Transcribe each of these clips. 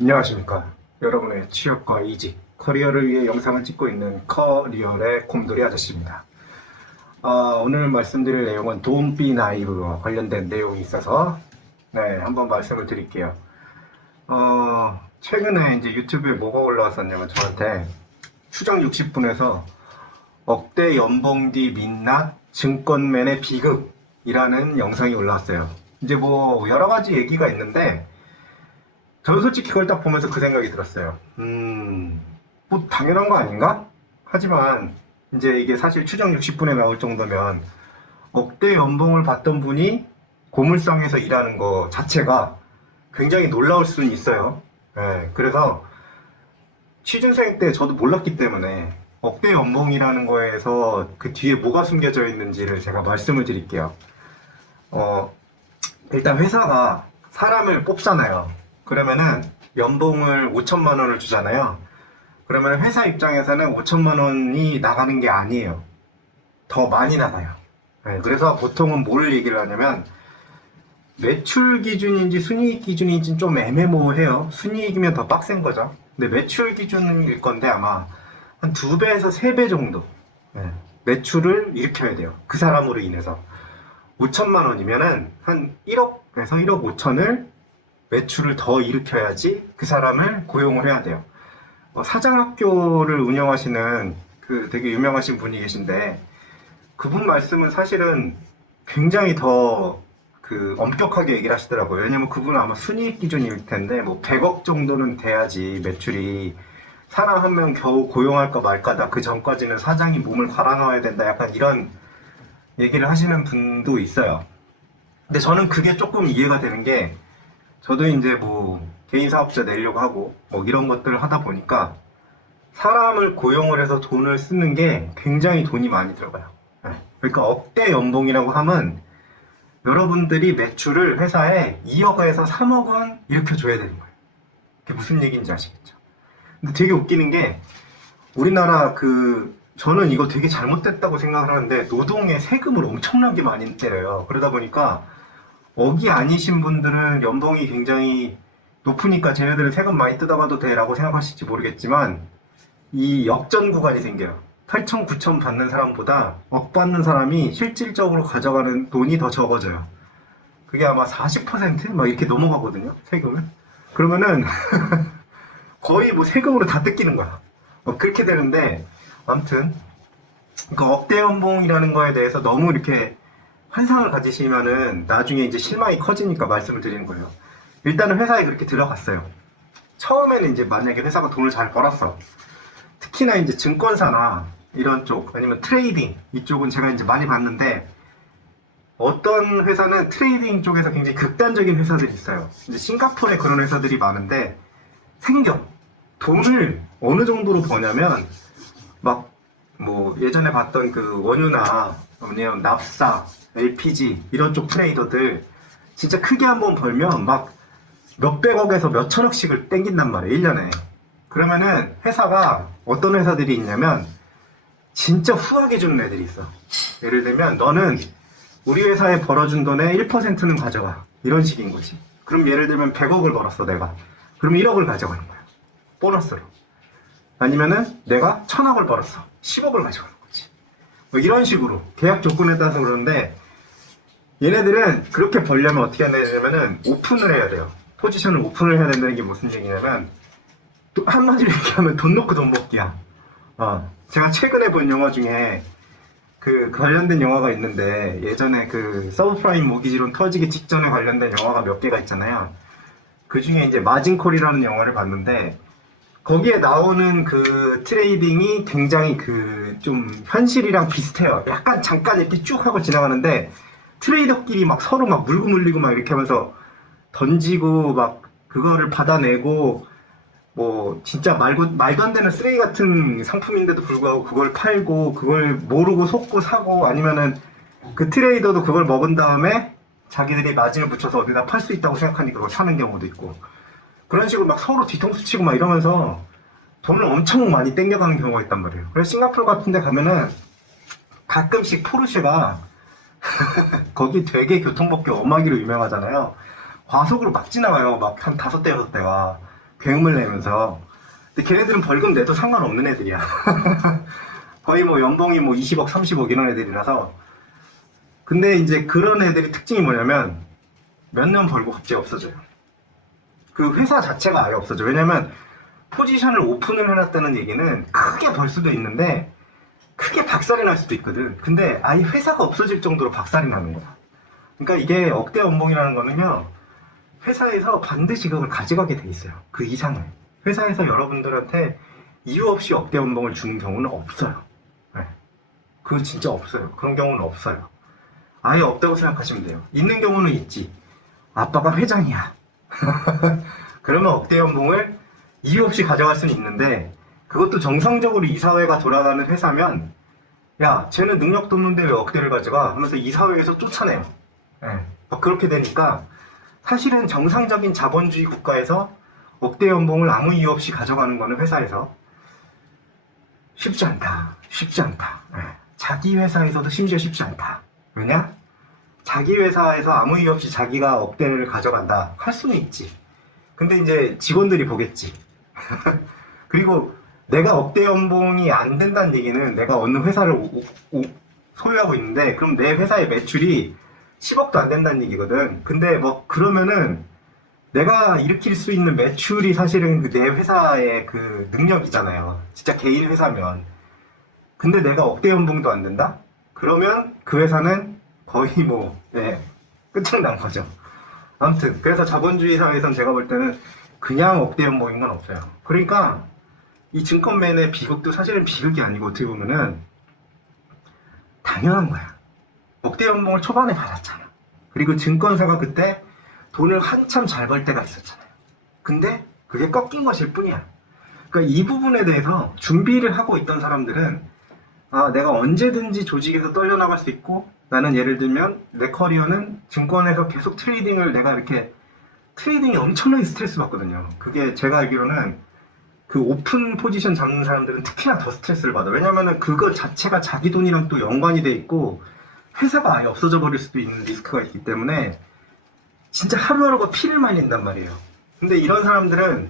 안녕하십니까. 여러분의 취업과 이직, 커리어를 위해 영상을 찍고 있는 커리어의 곰돌이 아저씨입니다. 오늘 말씀드릴 내용은 Don't be naive와 관련된 내용이 있어서 한번 말씀을 드릴게요. 최근에 이제 유튜브에 뭐가 올라왔었냐면 저한테 추정 60분에서 억대 연봉 뒤 민낯 증권맨의 비극이라는 영상이 올라왔어요. 이제 뭐 여러 가지 얘기가 있는데 저는 솔직히 그걸 딱 보면서 그 생각이 들었어요. 뭐 당연한 거 아닌가? 하지만 이제 이게 사실 추정 60분에 나올 정도면 억대 연봉을 받던 분이 고물상에서 일하는 거 자체가 굉장히 놀라울 수는 있어요. 그래서 취준생 때 저도 몰랐기 때문에 억대 연봉이라는 거에서 그 뒤에 뭐가 숨겨져 있는지를 제가 말씀을 드릴게요. 일단 회사가 사람을 뽑잖아요. 그러면은 연봉을 5천만 원을 주잖아요. 그러면 회사 입장에서는 5천만 원이 나가는 게 아니에요. 더 많이 나가요. 그래서 보통은 뭘 얘기를 하냐면 매출 기준인지 순이익 기준인지 좀 애매모호해요. 순이익이면 더 빡센 거죠. 근데 매출 기준일 건데 아마 한 2배에서 3배 정도 매출을 일으켜야 돼요. 그 사람으로 인해서 5천만 원이면은 한 1억에서 1억 5천을 매출을 더 일으켜야지 그 사람을 고용을 해야 돼요. 사장학교를 운영하시는 그 되게 유명하신 분이 계신데 그분 말씀은 사실은 굉장히 더 그 엄격하게 얘기를 하시더라고요. 왜냐면 그분은 아마 순이익 기준일 텐데 뭐 100억 정도는 돼야지 매출이 사람 한 명 겨우 고용할까 말까다. 그 전까지는 사장이 몸을 갈아 넣어야 된다. 약간 이런 얘기를 하시는 분도 있어요. 근데 저는 그게 조금 이해가 되는 게 저도 이제 뭐 개인 사업자 내려고 하고 뭐 이런 것들을 하다 보니까 사람을 고용을 해서 돈을 쓰는 게 굉장히 돈이 많이 들어가요. 그러니까 억대 연봉이라고 하면 여러분들이 매출을 회사에 2억에서 3억은 일으켜줘야 되는 거예요. 그게 무슨 얘기인지 아시겠죠? 근데 되게 웃기는 게 우리나라 저는 이거 되게 잘못됐다고 생각을 하는데 노동에 세금을 엄청나게 많이 때려요. 그러다 보니까 억이 아니신 분들은 연봉이 굉장히 높으니까 쟤네들은 세금 많이 뜯어가도 돼 라고 생각하실지 모르겠지만 이 역전 구간이 생겨요. 8천, 9천 받는 사람보다 억 받는 사람이 실질적으로 가져가는 돈이 더 적어져요. 그게 아마 40% 막 이렇게 넘어가거든요, 세금을. 그러면은 거의 뭐 세금으로 다 뜯기는 거야. 그렇게 되는데 아무튼 그 억대 연봉이라는 거에 대해서 너무 이렇게 환상을 가지시면은 나중에 이제 실망이 커지니까 말씀을 드리는 거예요. 일단은 회사에 그렇게 들어갔어요. 처음에는 이제 만약에 회사가 돈을 잘 벌었어. 특히나 이제 증권사나 이런 쪽 아니면 트레이딩 이쪽은 제가 이제 많이 봤는데 어떤 회사는 트레이딩 쪽에서 굉장히 극단적인 회사들이 있어요. 이제 싱가포르에 그런 회사들이 많은데 돈을 어느 정도로 버냐면 막 뭐 예전에 봤던 그 원유나 아니면 납사, LPG 이런 쪽 트레이더들 진짜 크게 한번 벌면 막 몇백억에서 몇천억씩을 땡긴단 말이에요, 1년에. 그러면은 회사가 어떤 회사들이 있냐면 진짜 후하게 주는 애들이 있어. 예를 들면 너는 우리 회사에 벌어준 돈의 1%는 가져가. 이런 식인 거지. 그럼 예를 들면 100억을 벌었어, 내가. 그럼 1억을 가져가는 거야. 보너스로. 아니면은 내가 1000억을 벌었어. 10억을 가져가는 거지. 뭐 이런 식으로 계약 조건에 따라서 그러는데 얘네들은 그렇게 벌려면 어떻게 해야 되냐면은 오픈을 해야 돼요. 포지션을 오픈을 해야 된다는 게 무슨 얘기냐면 또 한마디로 얘기하면 돈 놓고 돈 먹기야. 제가 최근에 본 영화 중에 그 관련된 영화가 있는데 예전에 그 서브프라임 모기지론 터지기 직전에 관련된 영화가 몇 개가 있잖아요. 그 중에 이제 마진콜이라는 영화를 봤는데 거기에 나오는 그 트레이딩이 굉장히 좀 현실이랑 비슷해요. 약간 잠깐 이렇게 쭉 하고 지나가는데 트레이더끼리 막 서로 막 물고 물리고 막 이렇게 하면서 던지고 막 그거를 받아내고 뭐 진짜 말도 안 되는 쓰레기 같은 상품인데도 불구하고 그걸 팔고 그걸 모르고 속고 사고 아니면은 그 트레이더도 그걸 먹은 다음에 자기들이 마진을 붙여서 어디다 팔 수 있다고 생각하니까 그걸 사는 경우도 있고 그런 식으로 막 서로 뒤통수 치고 막 이러면서 돈을 엄청 많이 땡겨가는 경우가 있단 말이에요. 그래서 싱가포르 같은 데 가면은 가끔씩 포르쉐가 거기 되게 교통법규 엄하기로 유명하잖아요. 과속으로 막 지나가요. 막 한 5대 6대가. 괴음을 내면서. 근데 걔네들은 벌금 내도 상관없는 애들이야. 거의 뭐 연봉이 뭐 20억, 30억 이런 애들이라서. 근데 이제 그런 애들이 특징이 뭐냐면 몇 년 벌고 갑자기 없어져요. 그 회사 자체가 아예 없어져. 왜냐면 포지션을 오픈을 해놨다는 얘기는 크게 벌 수도 있는데 크게 박살이 날 수도 있거든. 근데 아예 회사가 없어질 정도로 박살이 나는 거야. 그러니까 이게 억대 연봉이라는 거는요, 회사에서 반드시 그걸 가져가게 돼 있어요. 그 이상을. 회사에서 여러분들한테 이유 없이 억대 연봉을 주는 경우는 없어요. 네. 그거 진짜 없어요. 그런 경우는 없어요. 아예 없다고 생각하시면 돼요. 있는 경우는 있지. 아빠가 회장이야. 그러면 억대 연봉을 이유 없이 가져갈 수는 있는데, 그것도 정상적으로 이사회가 돌아가는 회사면, 야, 쟤는 능력도 없는데 왜 억대를 가져가? 하면서 이사회에서 쫓아내요. 네. 그렇게 되니까 사실은 정상적인 자본주의 국가에서 억대 연봉을 아무 이유 없이 가져가는 거는 회사에서 쉽지 않다. 쉽지 않다. 네. 자기 회사에서도 심지어 쉽지 않다. 왜냐? 자기 회사에서 아무 이유 없이 자기가 억대를 가져간다. 할 수는 있지. 근데 이제 직원들이 보겠지. 그리고 내가 억대 연봉이 안 된다는 얘기는 내가 어느 회사를 소유하고 있는데, 그럼 내 회사의 매출이 10억도 안 된다는 얘기거든. 근데 뭐 그러면은 내가 일으킬 수 있는 매출이 사실은 내 회사의 그 능력이잖아요. 진짜 개인 회사면. 근데 내가 억대 연봉도 안 된다? 그러면 그 회사는 거의 뭐, 네, 끝장난 거죠. 아무튼 그래서 자본주의 사회에선 제가 볼 때는 그냥 억대 연봉인 건 없어요. 그러니까 이 증권맨의 비극도 사실은 비극이 아니고 어떻게 보면은 당연한 거야. 억대 연봉을 초반에 받았잖아. 그리고 증권사가 그때 돈을 한참 잘 벌 때가 있었잖아요. 근데 그게 꺾인 것일 뿐이야. 그러니까 이 부분에 대해서 준비를 하고 있던 사람들은, 아, 내가 언제든지 조직에서 떨려나갈 수 있고, 나는 예를 들면 내 커리어는 증권에서 계속 트레이딩을, 내가 이렇게 트레이딩이 엄청나게 스트레스 받거든요. 그게 제가 알기로는 그 오픈 포지션 잡는 사람들은 특히나 더 스트레스를 받아. 왜냐면은 그거 자체가 자기 돈이랑 또 연관이 돼 있고 회사가 아예 없어져 버릴 수도 있는 리스크가 있기 때문에 진짜 하루하루가 피를 말린단 말이에요. 근데 이런 사람들은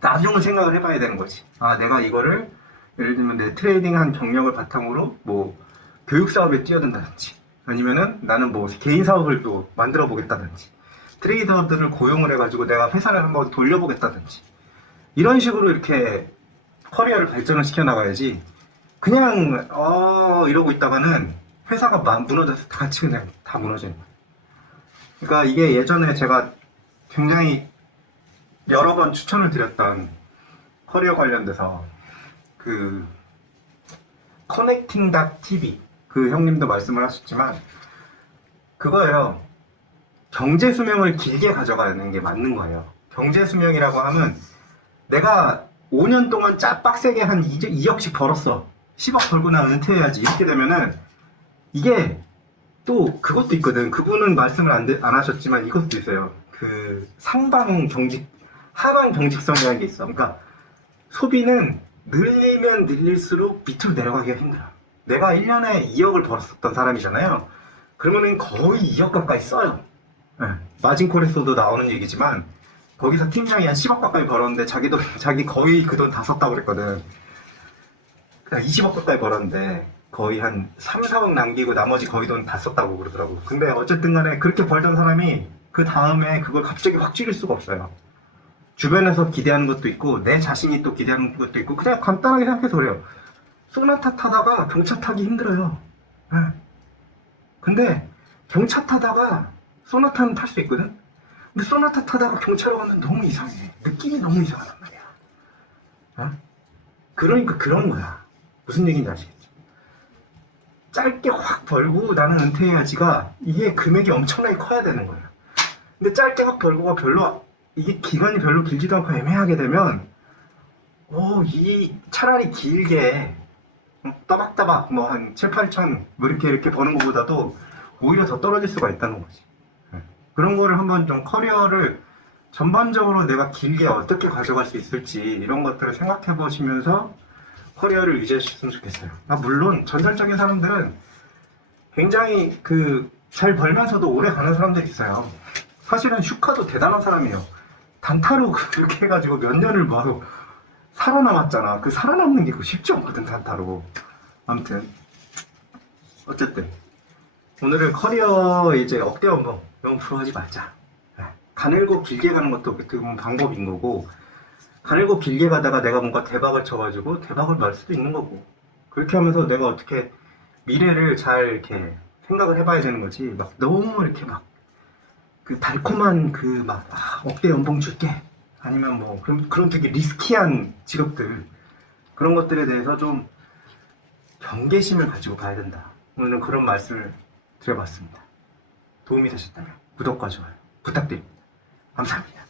나중을 생각을 해봐야 되는 거지. 아, 내가 이거를 예를 들면 내 트레이딩한 경력을 바탕으로 뭐 교육 사업에 뛰어든다든지, 아니면은 나는 뭐 개인 사업을 또 만들어 보겠다든지, 트레이더들을 고용을 해가지고 내가 회사를 한번 돌려보겠다든지, 이런 식으로 이렇게 커리어를 발전을 시켜 나가야지, 그냥 이러고 있다가는 회사가 무너져서 같이 그냥 다 무너지는 거예요. 그러니까 이게 예전에 제가 굉장히 여러 번 추천을 드렸던 커리어 관련돼서 그 커넥팅.tv, 그 형님도 말씀을 하셨지만 그거예요. 경제 수명을 길게 가져가는 게 맞는 거예요. 경제 수명이라고 하면 내가 5년 동안 빡세게 한 2억씩 벌었어. 10억 벌고 나 은퇴해야지. 이렇게 되면은 이게 또 그것도 있거든. 그분은 말씀을 안 하셨지만 이것도 있어요. 그 상방 경직, 하방 경직성이라는 게 있어. 그러니까 소비는 늘리면 늘릴수록 밑으로 내려가기가 힘들어. 내가 1년에 2억을 벌었었던 사람이잖아요. 그러면은 거의 2억 가까이 써요. 네. 마진콜에서도 나오는 얘기지만 거기서 팀장이 한 10억 가까이 벌었는데 자기 거의 그 돈 다 썼다고 그랬거든. 그냥 20억 가까이 벌었는데 거의 한 3, 4억 남기고 나머지 거의 돈 다 썼다고 그러더라고. 근데 어쨌든 간에 그렇게 벌던 사람이 그 다음에 그걸 갑자기 확 줄일 수가 없어요. 주변에서 기대하는 것도 있고 내 자신이 또 기대하는 것도 있고, 그냥 간단하게 생각해서 그래요. 소나타 타다가 경차 타기 힘들어요. 네. 근데 경차 타다가 소나타는 탈 수 있거든? 근데 소나타 타다가 경차로 가면 너무 이상해. 느낌이 너무 이상하단 말이야. 어? 그러니까 그런 거야. 무슨 얘기인지 아시겠죠? 짧게 확 벌고 나는 은퇴해야지가, 이게 금액이 엄청나게 커야 되는 거야. 근데 짧게 확 벌고가 별로, 이게 기간이 별로 길지도 않고 애매하게 되면 차라리 길게 따박따박 뭐 한 7, 8천 뭐 이렇게 버는 것보다도 오히려 더 떨어질 수가 있다는 거지. 그런 거를 한번 좀 커리어를 전반적으로 내가 길게 어떻게 가져갈 수 있을지 이런 것들을 생각해 보시면서 커리어를 유지하셨으면 좋겠어요. 물론 전설적인 사람들은 굉장히 잘 벌면서도 오래 가는 사람들이 있어요. 사실은 슈카도 대단한 사람이에요. 단타로 그렇게 해가지고 몇 년을 모아서 살아남았잖아. 그 살아남는 게 쉽지 않거든, 단타로. 아무튼 어쨌든 오늘은 커리어 이제 억대 연봉 너무 부러워하지 말자. 가늘고 길게 가는 것도 어떻게 보면 방법인 거고, 가늘고 길게 가다가 내가 뭔가 대박을 쳐가지고 대박을 날 수도 있는 거고, 그렇게 하면서 내가 어떻게 미래를 잘 이렇게 생각을 해봐야 되는 거지. 막 너무 이렇게 막 그 달콤한 그 막 억대 연봉 줄게, 아니면 뭐 그런 되게 리스키한 직업들, 그런 것들에 대해서 좀 경계심을 가지고 봐야 된다. 오늘은 그런 말씀을 드려봤습니다. 도움이 되셨다면 구독과 좋아요 부탁드립니다. 감사합니다.